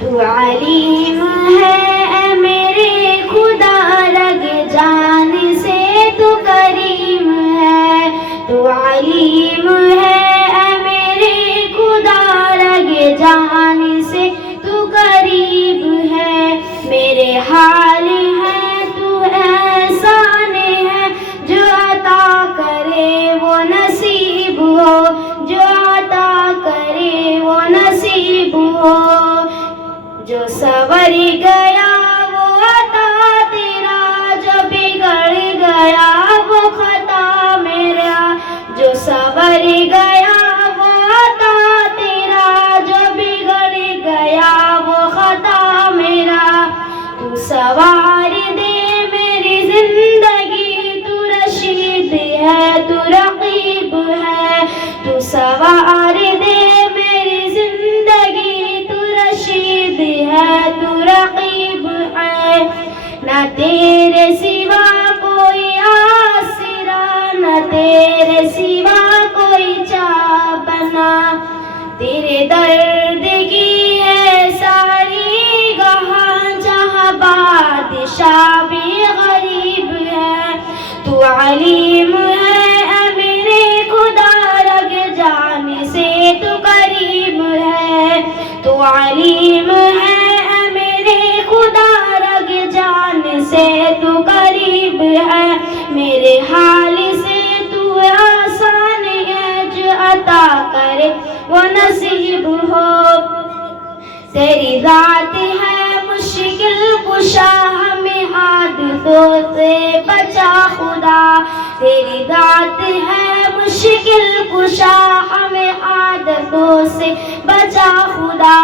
تو علیم ہے اے میرے خدا رگ جان سے تو کریم ہے تو علیم ہے اے میرے خدا رگ جان سے تو قریب ہے میرے حال ہے تو احسان ہے جو عطا کرے وہ نصیب ہو جو عطا کرے وہ نصیب ہو جو سنور گیا وہ عطا تیرا جو بگڑ گیا وہ خطا میرا جو سنور گیا وہ عطا تیرا جو بگڑ گیا وہ خطا میرا تو سوار دے میری زندگی تو رشید ہے تو رقیب ہے تو سوار دے میری زندگی تو رشید ہے تو رقیب ہے نہ تیرے سوا کوئی آسرا نہ تیرے سوا کوئی چابنا تیرے درد کی ہے ساری گہاں جہاں بادشاہ بھی غریب ہے تو علیم ہے اے میرے خدا رگ جان سے تو قریب ہے تو علیم ہے اے میرے خدا رگ جان سے تو قریب ہے میرے حال سے تو آسان ہے جو عطا کرے وہ نصیب ہو تیری ذات ہے مشکل کشا ہمیں حادثوں سے بچا خدا تیری ذات ہے مشکل کشا ہمیں حادثوں سے بچا خدا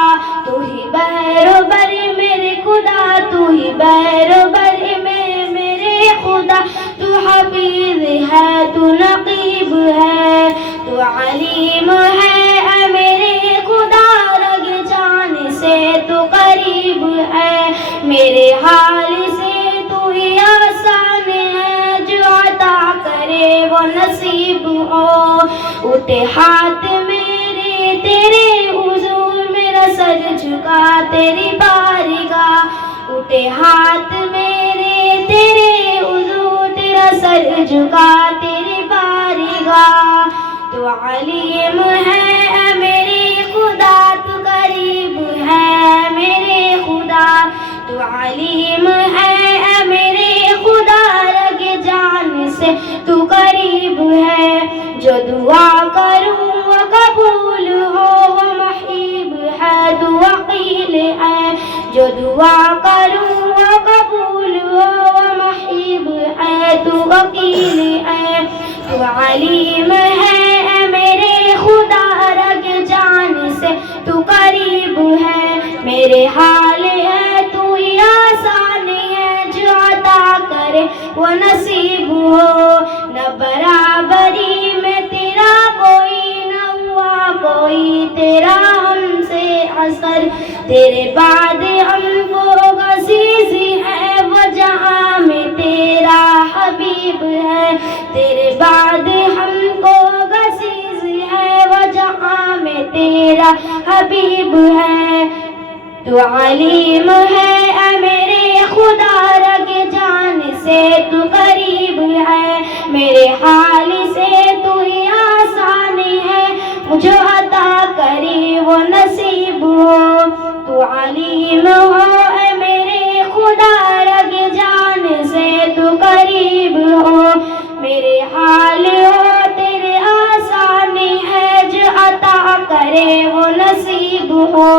تو ہی بحر و بر میرے خدا تو ہی بحر و بر میرے خدا تو حفیظ ہے تو نقیب ہے تو علیم ہے اے میرے خدا رگ جان سے تو قریب ہے میرے حال سے تو ہی آسان ہے جو عطا کرے وہ نصیب ہو اٹھے ہاتھ میرے تیرے حضور میرا سر جھکا تیری بارگاہ اٹھے ہاتھ میرے تیرے حضور تیرا سر جھکا تیری بارگاہ تو علیم ہے اے میرے خدا تو قریب ہے میرے خدا تو علیم ہے اے میرے خدا رگ جان سے تو قریب ہے جو دعا کروں وہ قبول ہو وہ محیب ہے تو وکیل ہے جو دعا کروں وہ قبول ہو وہ محیب ہے تو وکیل ہے تو علیم ہے اے میرے خدا رگ جان سے تو قریب ہے میرے حال ہے تو ہی آسان ہے جو عطا کرے وہ نصیب ہو نہ برابری میں تیرا کوئی نہ ہوا کوئی تیرا ہم سے اثر تیرے بعد ہم کو عزیزی ہے وہ جہاں میں تیرا حبیب ہے تیرے بعد ہم کو عزیز ہے وہ جہاں میں تیرا حبیب ہے تو علیم ہے اے میرے خدا رگ جان سے تو قریب ہے میرے حال سے تو ہی آسان ہے جو عطا کرے وہ نصیب ہو تو علیم ہو اے میرے خدا رگ جان سے تو قریب ہو میرے حال ہو تیرے آسان ہے جو عطا کرے وہ نصیب ہو